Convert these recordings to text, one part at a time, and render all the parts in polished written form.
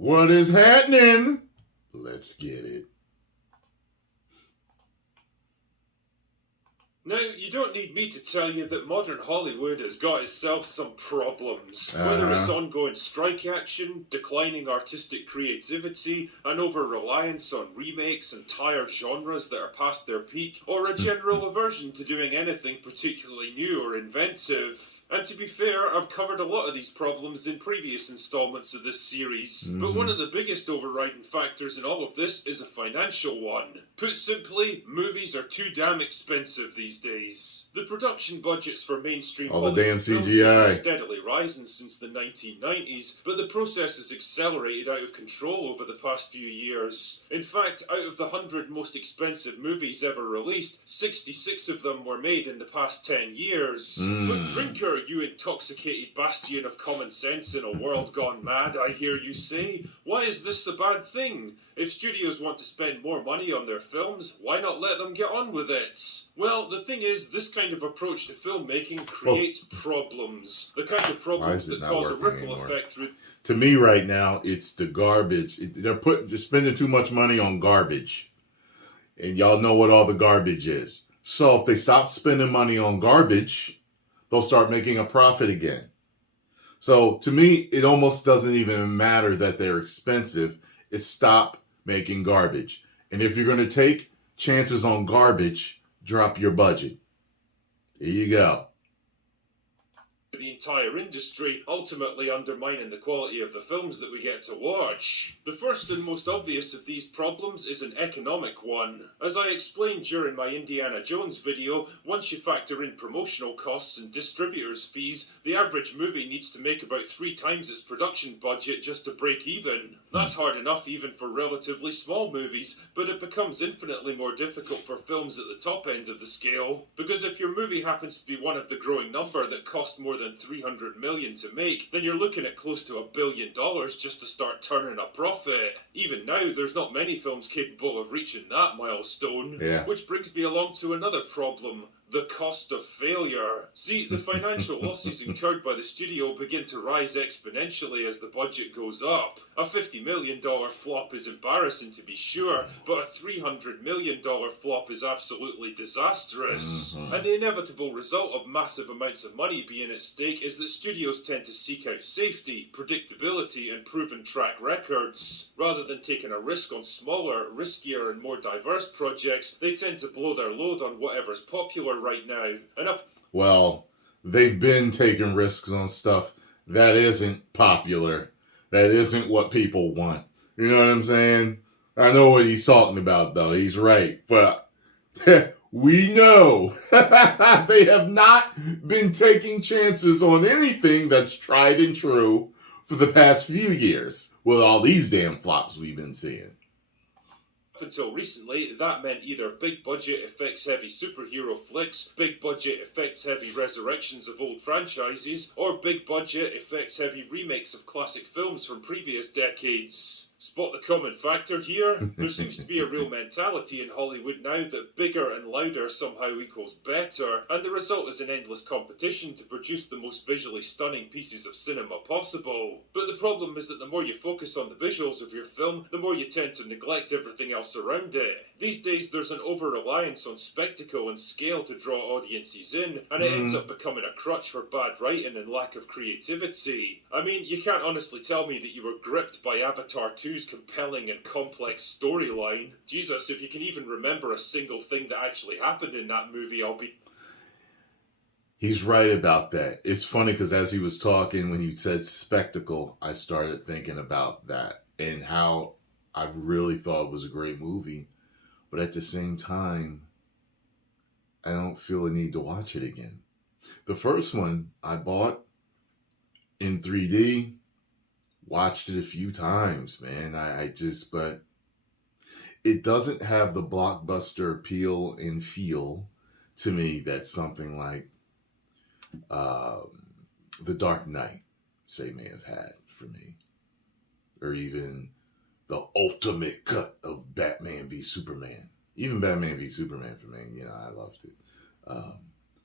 What is happening? Let's get it. Now, you don't need me to tell you that modern Hollywood has got itself some problems. Whether it's ongoing strike action, declining artistic creativity, an over-reliance on remakes and tired genres that are past their peak, or a general aversion to doing anything particularly new or inventive. And to be fair, I've covered a lot of these problems in previous installments of this series. But one of the biggest overriding factors in all of this is a financial one. Put simply, movies are too damn expensive these days. The production budgets for mainstream All the damn Hollywood films have CGI. been steadily rising since the 1990s, but the process has accelerated out of control over the past few years. In fact, out of the 100 most expensive movies ever released, 66 of them were made in the past 10 years. But drinker, you intoxicated bastion of common sense in a world gone mad, I hear you say, why is this a bad thing? If studios want to spend more money on their films, why not let them get on with it? Well, the thing is, this kind of approach to filmmaking creates problems. The kind of problems that cause a ripple effect through... To me right now, it's the garbage. They're spending too much money on garbage. And y'all know what all the garbage is. So if they stop spending money on garbage, they'll start making a profit again. So to me, it almost doesn't even matter that they're expensive. It's stop making garbage. And if you're going to take chances on garbage, drop your budget. There you go. The entire industry, ultimately undermining the quality of the films that we get to watch. The first and most obvious of these problems is an economic one. As I explained during my Indiana Jones video, once you factor in promotional costs and distributors' fees, the average movie needs to make about 3 times its production budget just to break even. That's hard enough even for relatively small movies, but it becomes infinitely more difficult for films at the top end of the scale. Because if your movie happens to be one of the growing number that cost more than $300 million to make, then you're looking at close to $1 billion just to start turning a profit. Even now, there's not many films capable of reaching that milestone. Yeah. Which brings me along to another problem. The cost of failure. See, the financial losses incurred by the studio begin to rise exponentially as the budget goes up. A $50 million flop is embarrassing to be sure, but a $300 million flop is absolutely disastrous. And the inevitable result of massive amounts of money being at stake is that studios tend to seek out safety, predictability, and proven track records. Rather than taking a risk on smaller, riskier, and more diverse projects, they tend to blow their load on whatever's popular right now. Well, they've been taking risks on stuff that isn't popular, that isn't what people want. You know what I'm saying? I know what he's talking about, though. He's right. But we know they have not been taking chances on anything that's tried and true for the past few years with all these damn flops we've been seeing. Up until recently, that meant either big budget effects-heavy superhero flicks, big budget effects-heavy resurrections of old franchises, or big budget effects-heavy remakes of classic films from previous decades. Spot the common factor here? There seems to be a real mentality in Hollywood now that bigger and louder somehow equals better, and the result is an endless competition to produce the most visually stunning pieces of cinema possible. But the problem is that the more you focus on the visuals of your film, the more you tend to neglect everything else around it. These days there's an over-reliance on spectacle and scale to draw audiences in, and it ends up becoming a crutch for bad writing and lack of creativity. I mean, you can't honestly tell me that you were gripped by Avatar 2's compelling and complex storyline. Jesus, if you can even remember a single thing that actually happened in that movie, I'll be... He's right about that. It's funny because as he was talking, when he said spectacle, I started thinking about that and how I really thought it was a great movie. But at the same time, I don't feel a need to watch it again. The first one I bought in 3D, watched it a few times, man. But it doesn't have the blockbuster appeal and feel to me that something like The Dark Knight, say, may have had for me. Or even the ultimate cut of Batman v Superman. Even Batman v Superman for me, I loved it.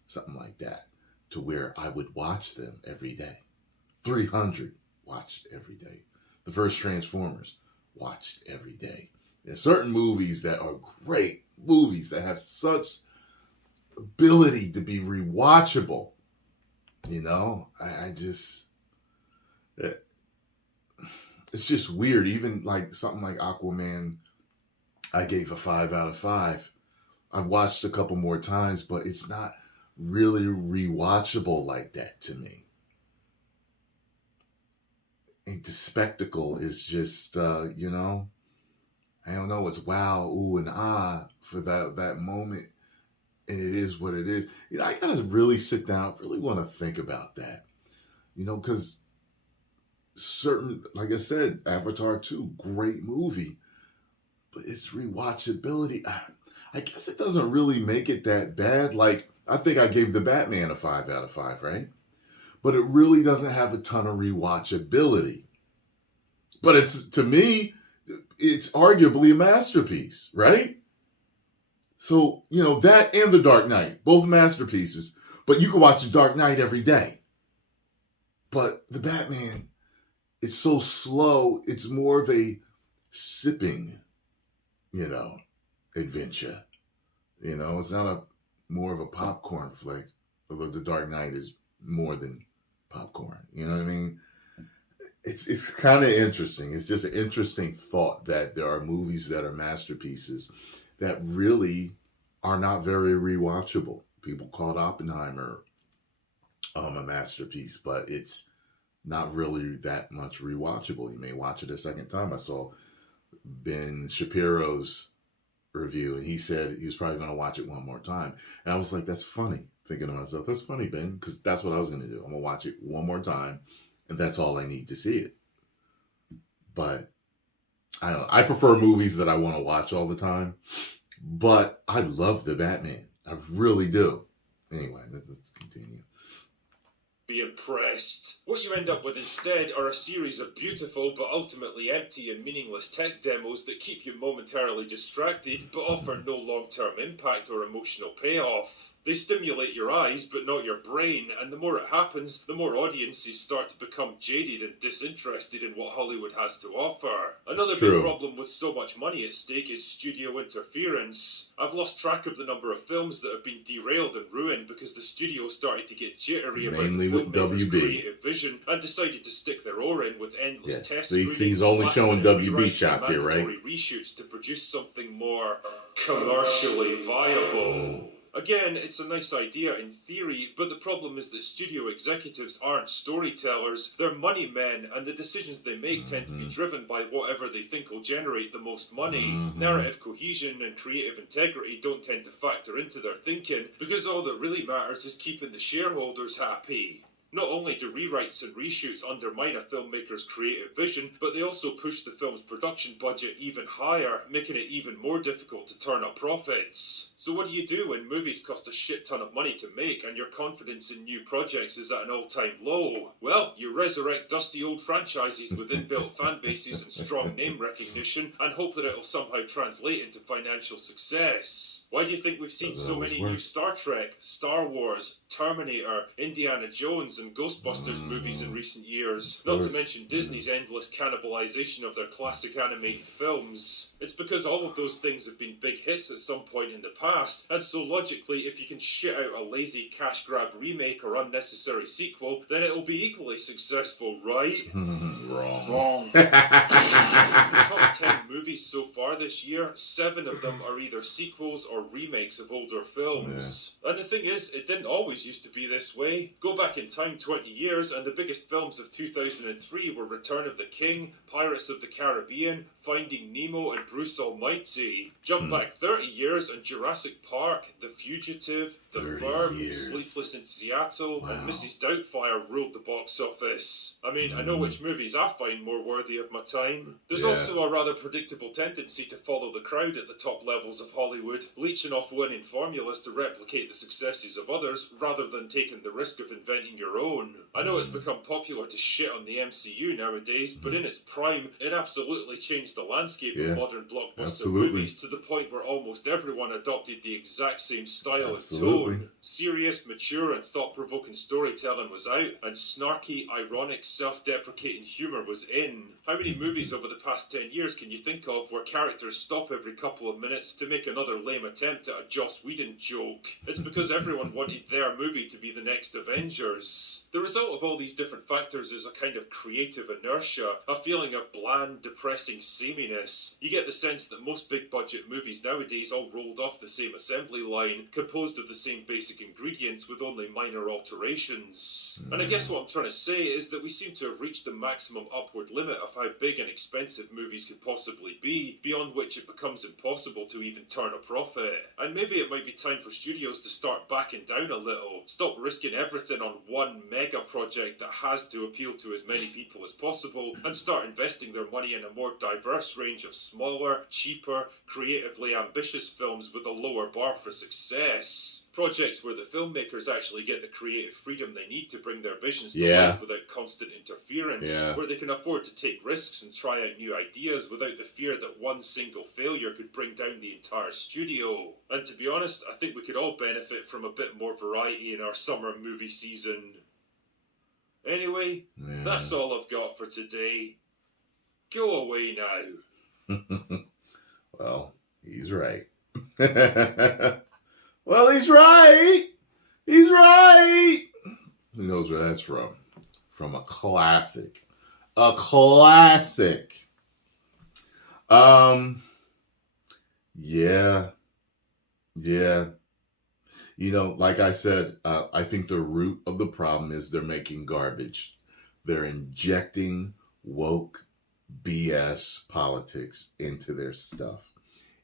Something like that. To where I would watch them every day. 300 watched every day. The first Transformers, watched every day. There's certain movies that are great movies that have such ability to be rewatchable. You know, I just, it's just weird. Even like something like Aquaman, I gave a 5 out of 5. I've watched a couple more times, but it's not really rewatchable like that to me. And the spectacle is just, you know, I don't know, it's wow, ooh, and ah for that moment. And it is what it is. You know, I gotta really sit down, really want to think about that. You know, because certain, like I said, Avatar 2, great movie, but its rewatchability, I guess it doesn't really make it that bad. Like, I think I gave the Batman a 5 out of 5, right? But it really doesn't have a ton of rewatchability. But it's, to me, it's arguably a masterpiece, right? So, you know, that and The Dark Knight, both masterpieces. But you can watch The Dark Knight every day. But the Batman, it's so slow, it's more of a sipping, you know, adventure. You know, it's not a more of a popcorn flick, although The Dark Knight is more than popcorn. You know what I mean? It's kind of interesting. It's just an interesting thought that there are movies that are masterpieces that really are not very rewatchable. People called Oppenheimer a masterpiece, but it's not really that much rewatchable. You may watch it a second time. I saw Ben Shapiro's review, and he said he was probably going to watch it one more time. And I was like, that's funny. Thinking to myself, that's funny, Ben, because that's what I was going to do. I'm going to watch it one more time, and that's all I need to see it. But I don't know. I prefer movies that I want to watch all the time. But I love the Batman. I really do. Anyway, let's continue. Be impressed. What you end up with instead are a series of beautiful but ultimately empty and meaningless tech demos that keep you momentarily distracted but offer no long-term impact or emotional payoff. They stimulate your eyes but not your brain, and the more it happens, the more audiences start to become jaded and disinterested in what Hollywood has to offer. Another big problem with so much money at stake is studio interference. I've lost track of the number of films that have been derailed and ruined because the studio started to get jittery about the filmmaker's creative vision and decided to stick their oar in with endless test screenings. He's only showing WB shots here, right? Reshoots to produce something more commercially viable. Again, it's a nice idea in theory, but the problem is that studio executives aren't storytellers, they're money men, and the decisions they make tend to be driven by whatever they think will generate the most money. Narrative cohesion and creative integrity don't tend to factor into their thinking, because all that really matters is keeping the shareholders happy. Not only do rewrites and reshoots undermine a filmmaker's creative vision, but they also push the film's production budget even higher, making it even more difficult to turn up profits. So what do you do when movies cost a shit ton of money to make and your confidence in new projects is at an all-time low? Well, you resurrect dusty old franchises with inbuilt fan bases and strong name recognition and hope that it'll somehow translate into financial success. Why do you think we've seen so many new Star Trek, Star Wars, Terminator, Indiana Jones and Ghostbusters movies in recent years? Not to mention Disney's endless cannibalization of their classic animated films. It's because all of those things have been big hits at some point in the past, and so logically, if you can shit out a lazy cash grab remake or unnecessary sequel, then it'll be equally successful, right? Wrong. The top 10 movies so far this year, 7 of them are either sequels or remakes of older films. And the thing is, it didn't always used to be this way. Go back in time 20 years and the biggest films of 2003 were Return of the King, Pirates of the Caribbean, Finding Nemo and Bruce Almighty. Jump back 30 years and Jurassic Park, The Fugitive, The Firm, Sleepless in Seattle and Mrs. Doubtfire ruled the box office. I mean, I know which movies I find more worthy of my time. There's also a rather predictable simple tendency to follow the crowd at the top levels of Hollywood, leeching off winning formulas to replicate the successes of others, rather than taking the risk of inventing your own. I know it's become popular to shit on the MCU nowadays, but in its prime, it absolutely changed the landscape of modern blockbuster movies to the point where almost everyone adopted the exact same style and tone. Serious, mature, and thought-provoking storytelling was out, and snarky, ironic, self-deprecating humour was in. How many movies over the past 10 years can you think of where characters stop every couple of minutes to make another lame attempt at a Joss Whedon joke? It's because everyone wanted their movie to be the next Avengers. The result of all these different factors is a kind of creative inertia, a feeling of bland, depressing sameness. You get the sense that most big-budget movies nowadays all rolled off the same assembly line, composed of the same basic ingredients with only minor alterations. And I guess what I'm trying to say is that we seem to have reached the maximum upward limit of how big and expensive movies could possibly be, beyond which it becomes impossible to even turn a profit. And maybe it might be time for studios to start backing down a little, stop risking everything on one mega project that has to appeal to as many people as possible, and start investing their money in a more diverse range of smaller, cheaper, creatively ambitious films with a lower bar for success. Projects where the filmmakers actually get the creative freedom they need to bring their visions to life without constant interference, where they can afford to take risks and try out new ideas without the fear that one single failure could bring down the entire studio. And to be honest, I think we could all benefit from a bit more variety in our summer movie season. Anyway, that's all I've got for today. Go away now. Well, he's right. Well, he's right. He's right. Who knows where that's from? From a classic. A classic. Yeah. You know, like I said, I think the root of the problem is they're making garbage. They're injecting woke BS politics into their stuff.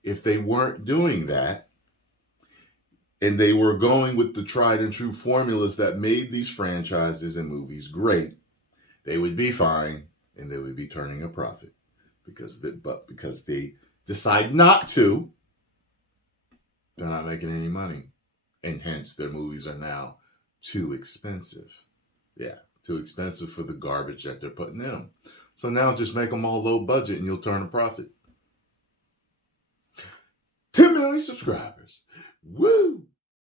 If they weren't doing that, and they were going with the tried and true formulas that made these franchises and movies great, they would be fine and they would be turning a profit. Because they decide not to, they're not making any money. And hence their movies are now too expensive. Yeah, too expensive for the garbage that they're putting in them. So now just make them all low budget and you'll turn a profit. 10 million subscribers. Woo!